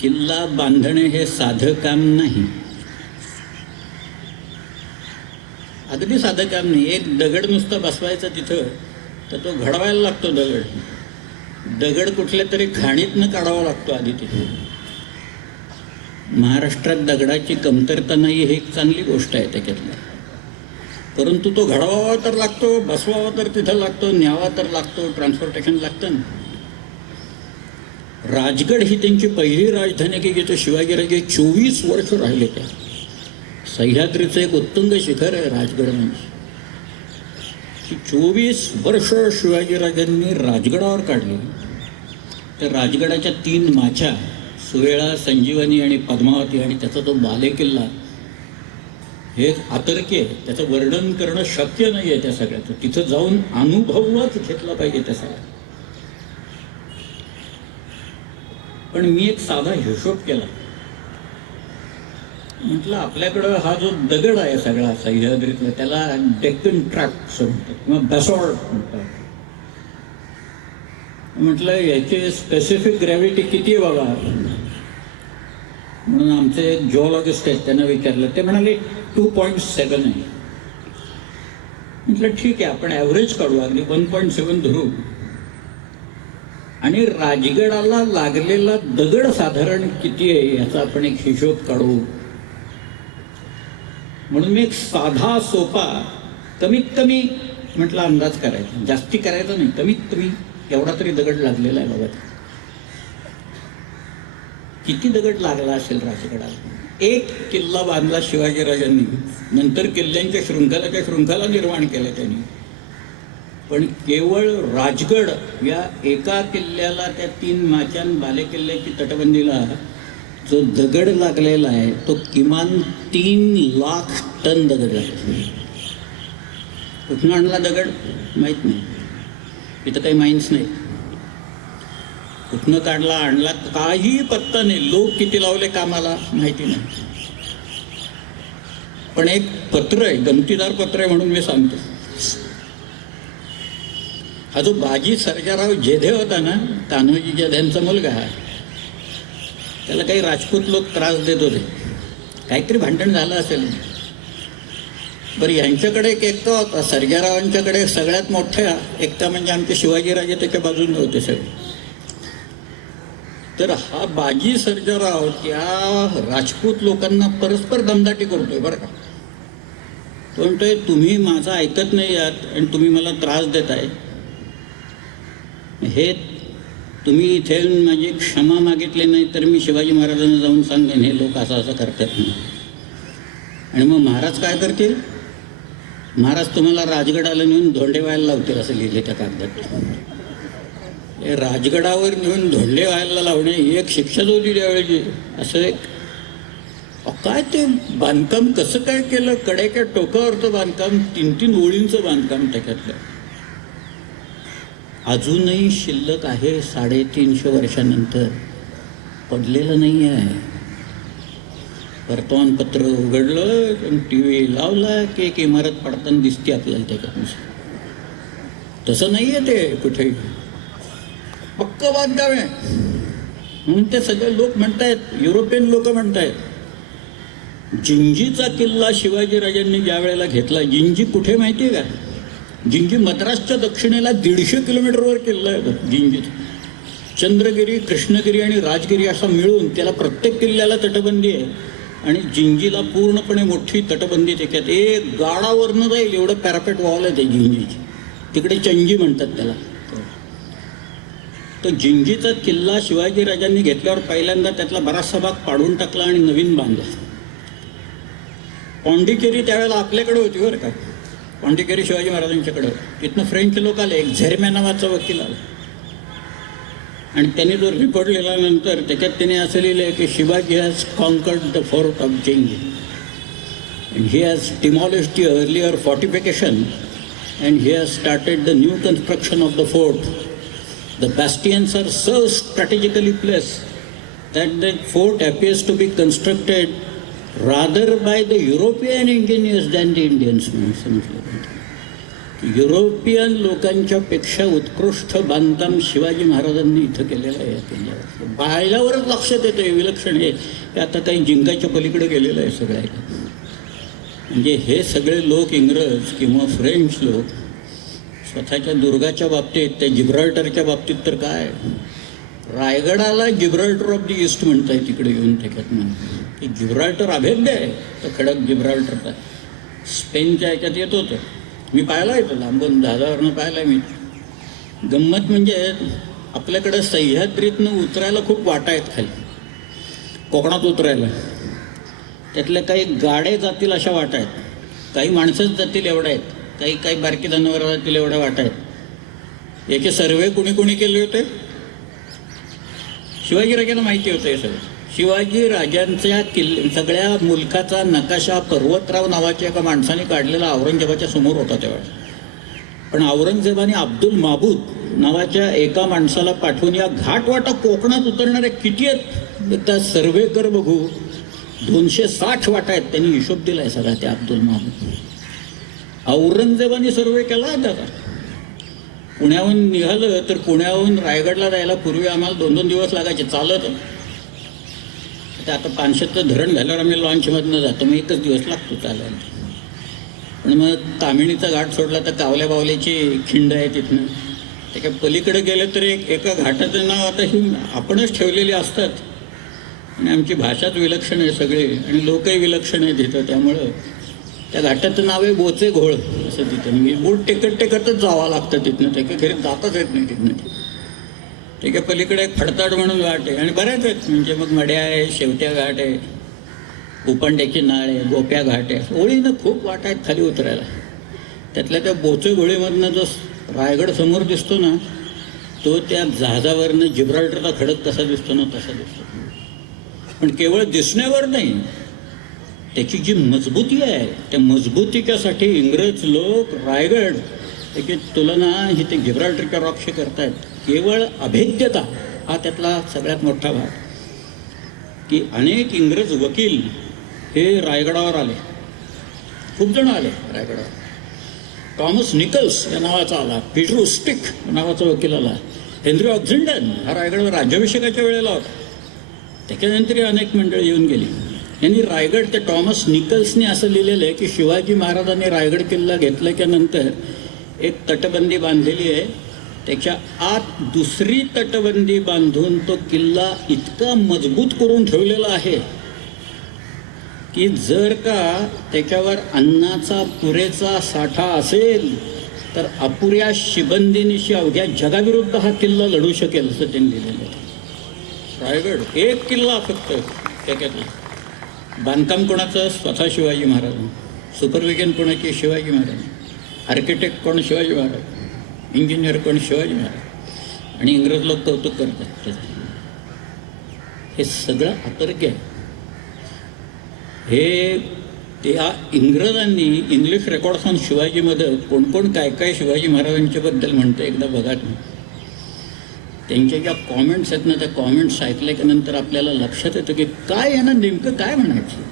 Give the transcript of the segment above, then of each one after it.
किल्ला बांधणे हे साधं काम नाही, अगदी साधं काम नाही. एक दगड नुसतं बसवायचा तिथं तर तो घडवायला लागतो. दगड कुठल्या तरी खाणीतनं काढावा लागतो आधी तिथे. महाराष्ट्रात दगडाची कमतरता नाही हे एक चांगली गोष्ट आहे त्याच्यातली. परंतु तो घडवावा तर लागतो, बसवावा तर तिथं लागतो, न्यावा तर लागतो, ट्रान्सपोर्टेशन लागतं ना. राजगड ही त्यांची पहिली राजधानी की जिथे शिवाजीराजे 24 वर्ष राहिले. त्या सह्याद्रीचं एक उत्तुंग शिखर आहे राजगड. म्हणजे 24 वर्ष शिवाजीराजांनी राजगडावर काढली. तर राजगडाच्या 3 माच्या, सुवेळा, संजीवनी आणि पद्मावती, आणि त्याचा तो बालेकिल्ला हे अतर्क्य आहे. त्याचं वर्णन करणं शक्य नाही आहे त्या सगळ्याचं. तिथं जाऊन अनुभवच घेतला पाहिजे त्या सगळ्या. पण मी एक साधा हिशोब केला. म्हटलं आपल्याकडं हा जो दगड आहे सगळा सह्याद्रीतला त्याला डेक्कन ट्रॅक्ट म्हणतात किंवा बॅसॉल्ट म्हणतात. म्हटलं याची स्पेसिफिक ग्रॅव्हिटी किती आहे बाबा म्हणून आमचे जिओलॉजिस्ट आहेत त्यांना विचारलं. ते म्हणाले 2.7 आहे. म्हटलं ठीक आहे आपण ॲव्हरेज काढू, अगदी 1.7 धरू. आणि राजगडाला लागलेला दगड साधारण किती आहे याचा आपण एक हिशोब काढू. म्हणून मी एक साधा सोपा कमीत कमी म्हटलं अंदाज करायचा, जास्ती करायचा नाही, कमीत कमी एवढा तरी दगड लागलेला आहे बाबा. किती दगड लागला असेल राजगडाला. एक किल्ला बांधला शिवाजीराजांनी, नंतर किल्ल्यांच्या शृंखला निर्माण केल्या त्यांनी. पण केवळ राजगड या एका किल्ल्याला, त्या 3 माच्यान बालेकिल्ल्याची तटबंदीला जो दगड लागलेला आहे तो किमान 3 लाख टन दगड लागला. कुठून आणला दगड माहीत नाही, इथं काही माइन्स नाही. कुठनं काढला, आणला काही पत्ता नाही. लोक किती लावले कामाला माहिती नाही. पण एक पत्र आहे, गमतीदार पत्र आहे म्हणून मी सांगतो. हा जो बाजी सर्जाराव जेधे होता ना, कान्होजी जेधेंचा मुलगा, त्याला काही राजपूत लोक त्रास देत होते. काहीतरी भांडण झालं असेल. बरं यांच्याकडे एक एकता होता, सर्जारावांच्याकडे सगळ्यात मोठ्या एकता म्हणजे आमचे शिवाजीराजे त्याच्या बाजूने होते सगळे. तर हा बाजी सर्जाराव त्या राजपूत लोकांना परस्पर दमदाटी करतोय बरं का. तो म्हणतोय तुम्ही माझं ऐकत नाही आहात आणि तुम्ही मला त्रास देताय. हे तुम्ही इथे माझी क्षमा मागितली नाही तर मी शिवाजी महाराजांना जाऊन सांगेन हे लोक असं करतात म्हणून. आणि मग महाराज काय करतील, महाराज तुम्हाला राजगडाला नेऊन धोंडे व्हायला लावतील असं लिहिले त्या कागदात. राजगडावर नेऊन धोंडे व्हायला लावणे ही एक शिक्षाच होती त्यावेळेची. असं एक काय ते बांधकाम कसं काय केलं, कडेच्या टोकावरचं बांधकाम, 3-3 ओळींचं बांधकाम त्याच्यातलं अजूनही शिल्लक आहे. 350 वर्षानंतर पडलेलं नाही आहे. वर्तमानपत्र उघडलं, TV लावला की एक इमारत पडताना दिसते आपल्याला त्याच्यानुसार. तसं नाही आहे ते कुठेही, पक्क बांधकाम आहे. म्हणून ते सगळे लोक म्हणतायत, युरोपियन लोक म्हणतायत जिंजीचा किल्ला शिवाजीराजांनी ज्या वेळेला घेतला. जिंजी कुठे माहिती आहे का? जिंजी मद्रासच्या दक्षिणेला 150 किलोमीटरवर किल्ला आहे जिंजी. चंद्रगिरी, कृष्णगिरी आणि राजगिरी असा मिळून त्याला प्रत्येक किल्ल्याला तटबंदी आहे. आणि जिंजीला पूर्णपणे मोठी तटबंदी त्याच्यात. एक गाडावरनं जाईल एवढं पॅरापेट वॉल आहे ते जिंजीची. तिकडे चंजी म्हणतात त्याला. तो जिंजीचा किल्ला शिवाजीराजांनी घेतल्यावर पहिल्यांदा त्यातला बराचसा भाग पाडून टाकला आणि नवीन बांधला. पॉंडिचेरी त्यावेळेला आपल्याकडे होती बरं का. पॉंडिचेरी शिवाजी महाराजांच्याकडे. तिथनं फ्रेंच लोक आले, एक झेरमॅ नावाचा वकील आला आणि त्यांनी जो रिपोर्ट लिहिल्यानंतर त्याच्यात त्याने असं लिहिलं आहे की Shivaji has conquered the fort of Gingee and he has demolished the earlier fortification and he has started the new construction of the fort. The bastions are so strategically placed that the fort appears to be constructed rather by the European engineers than the Indians. European लोकांच्या पेक्षा उत्कृष्ट बांधकाम शिवाजी महाराजांनी इथं केलेलं आहे या किल्ल्यावर. पाहिल्यावरच लक्षात येतं विलक्षण हे आता काही जिंकाच्या पलीकडे गेलेलं आहे सगळ्याला. म्हणजे हे सगळे लोक इंग्रज किंवा फ्रेंच लोक स्वतःच्या दुर्गाच्या बाबतीत, त्या जिब्राल्टरच्या बाबतीत तर काय, रायगडाला जिब्राल्टर ऑफ द ईस्ट म्हणताय तिकडे येऊन त्याच्यात म्हणून की जिब्राल्टर अभेद्य आहे तर खडक जिब्राल्टरचा. स्पेनच्या ह्याच्यात येत होतं, मी पाहिला आहे तो लांबून जहाजावरनं पाहिला आहे मी. गंमत म्हणजे आपल्याकडं सह्याद्रीतनं उतरायला खूप वाटा आहेत खाली, कोकणात उतरायला. त्यातल्या काही गाड्या जातील अशा वाटा आहेत, काही माणसंच जातील एवढ्या आहेत, काही बारकी जनावरं जातील एवढ्या वाटा आहेत. याचे सर्वे कुणी केले होते? शिवाजीराजांना माहिती होतं हे सगळं. शिवाजी राजांच्या सगळ्या मुलखाचा नकाशा पर्वतराव नावाच्या एका माणसाने काढलेला औरंगजेबाच्या समोर होता त्यावेळेस. पण औरंगजेबाने अब्दुल माबूद नावाच्या एका माणसाला पाठवून या घाटवाटा कोकणात उतरणाऱ्या किती आहेत त्या सर्वे कर बघू, 260 वाटा आहेत. त्यांनी हिशोब दिलाय सगळा त्या अब्दुल माबूद. औरंगजेबाने सर्वे केला आहे त्याचा. पुण्याहून निघालं तर पुण्याहून रायगडला जायला पूर्वी आम्हाला 2-2 दिवस लागायचे चालत. ते आता पानशेतचं धरण झाल्यावर आम्ही लॉन्चमधनं जातो, मग 1च दिवस लागतो चालायला. पण मग तामिणीचा घाट सोडला तर कावल्या बावल्याची खिंड आहे तिथनं. त्याच्या पलीकडे गेलं तर एका घाटाचं नाव आता ही आपणच ठेवलेली असतात. आणि आमची भाषाच विलक्षण आहे सगळे आणि लोकही विलक्षण आहे तिथं. त्यामुळं त्या घाटाचं नाव आहे बोचे घोळ असं तिथं. म्हणजे बोट टेकतच जावं लागतं तिथनं, त्याच्या घरी जाताच येत नाही तिथनं. त्याच्या पलीकडे एक फडताड म्हणून घाट आहे आणि बऱ्याच आहेत. म्हणजे मग मड्या आहे, शेवट्या घाट आहे, उपांड्याची नाळ आहे, गोप्या घाट आहे. ओळीनं खूप वाट आहेत खाली उतरायला. त्यातल्या त्या बोचे घोळीमधनं जो रायगड समोर दिसतो ना, तो त्या जहाजावरनं जिब्राल्टरचा खडक कसा दिसतो ना तसा दिसतो. पण केवळ दिसण्यावर नाही, त्याची जी मजबूती आहे त्या मजबूतीच्यासाठी इंग्रज लोक रायगड त्याची तुलना ही ते जिब्राल्टरच्या रॉकशी करतायत. केवळ अभेद्यता हा त्यातला सगळ्यात मोठा भाग. की अनेक इंग्रज वकील हे रायगडावर आले, खूप जण आले रायगडावर. टॉमस निकल्स या नावाचा आला, पीटर उस्टिक नावाचा वकील आला, हेनरी ऑक्झिंडन हा रायगडावर राज्याभिषेकाच्या वेळेला होता. त्याच्यानंतर अनेक मंडळी येऊन गेली. यांनी रायगड, त्या टॉमस निकल्सने असं लिहिलेलं आहे की शिवाजी महाराजांनी रायगड किल्ला घेतल्याच्या नंतर एक तटबंदी बांधलेली आहे, त्याच्या आत दुसरी तटबंदी बांधून तो किल्ला इतका मजबूत करून ठेवलेला आहे की जर का त्याच्यावर अन्नाचा पुरेसा साठा असेल तर अपुऱ्या शिबंदीनिशी अवघ्या जगाविरुद्ध हा किल्ला लढू शकेल असं त्यांनी लिहिलेलं आहे. रायगड एक किल्ला फक्त त्याच्यातला. बांधकाम कोणाचं? स्वतः शिवाजी महाराज. सुपरविजन कोणाची? शिवाजी महाराज. आर्किटेक्ट कोण? शिवाजी महाराज. इंजिनियर कोण? शिवाजी महाराज. आणि इंग्रज लोक कौतुक करतात. हे सगळं अतर्क्य आहे. हे त्या इंग्रजांनी इंग्लिश रेकॉर्ड्स ऑन शिवाजीमध्ये कोण काय शिवाजी महाराजांच्याबद्दल म्हणतं एकदा बघा तुम्ही. त्यांच्या ज्या कॉमेंट्स आहेत ना, त्या कॉमेंट्स ऐकल्यानंतर आपल्याला लक्षात येतं की काय यांना नेमकं काय म्हणायचं.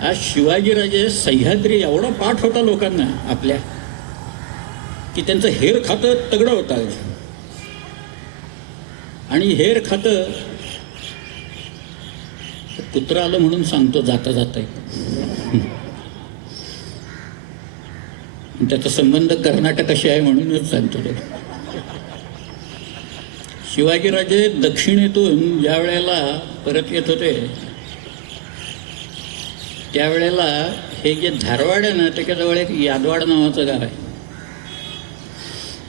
आज शिवाजीराजे सह्याद्री एवढा पाठ होता लोकांना आपल्या की त्यांचं हेर खातं तगडं होतं. आणि हेर खातं कुत्रा आलं म्हणून सांगतो जाता जाता. त्याचा संबंध कर्नाटकाशी आहे म्हणूनच सांगतो तो. शिवाजीराजे दक्षिणेतून ज्या वेळेला परत येत होते त्यावेळेला हे जे धारवाड आहे ना, त्याच्याजवळ एक यादवाड नावाचं गाव आहे.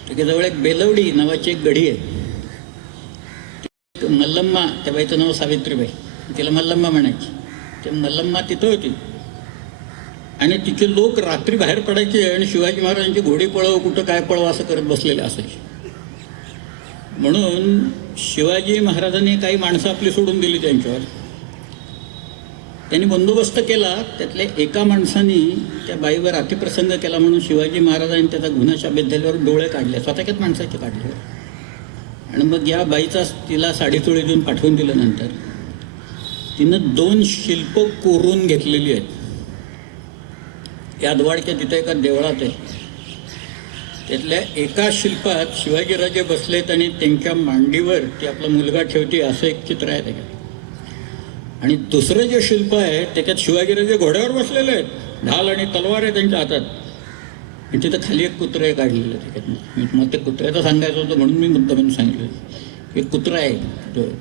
त्याच्याजवळ एक बेलवडी नावाची एक गढी आहे. मल्लम्मा, त्या बाईचं नाव सावित्रीबाई, तिला मल्लम्मा म्हणायची. ते मल्लम्मा तिथं होती आणि तिचे लोक रात्री बाहेर पडायचे आणि शिवाजी महाराजांची घोडी पळव, कुठं काय पळव असं करत बसलेले असायचे. म्हणून शिवाजी महाराजांनी काही माणसं आपली सोडून दिली त्यांच्यावर. त्यांनी बंदोबस्त केला. त्यातल्या एका माणसाने त्या बाईवर अतिप्रसंग केला म्हणून शिवाजी महाराजांनी त्याचा गुन्हा शाबत झाल्यावर डोळे काढले, स्वतःच्याच माणसाचे काढले. आणि मग या बाईचा तिला साडीचोळी देऊन पाठवून दिल्यानंतर तिनं 2 शिल्प कोरून घेतलेली आहेत. यादवाडच्या तिथं एका देवळात आहे. त्यातल्या एका शिल्पात शिवाजीराजे बसलेत आणि त्यांच्या मांडीवर ते आपला मुलगा ठेवते असं एक चित्र आहे त्याच्यात. आणि दुसरं जे शिल्प आहे त्याच्यात शिवाजीराजे घोड्यावर बसलेले आहेत, ढाल आणि तलवार आहे त्यांच्या हातात, आणि तिथं खाली एक कुत्रं काढलेलं आहे त्याच्यात. मग ते कुत्र्याचं सांगायचं होतं म्हणून मी मुद्दामून सांगितलं. एक कुत्रा आहे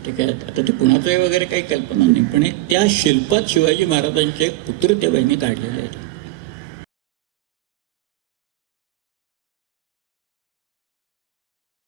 ते काय आता ते कुणाचं आहे वगैरे काही कल्पना नाही, पण त्या शिल्पात शिवाजी महाराजांचे कुत्रे त्या बाईने काढलेले आहेत.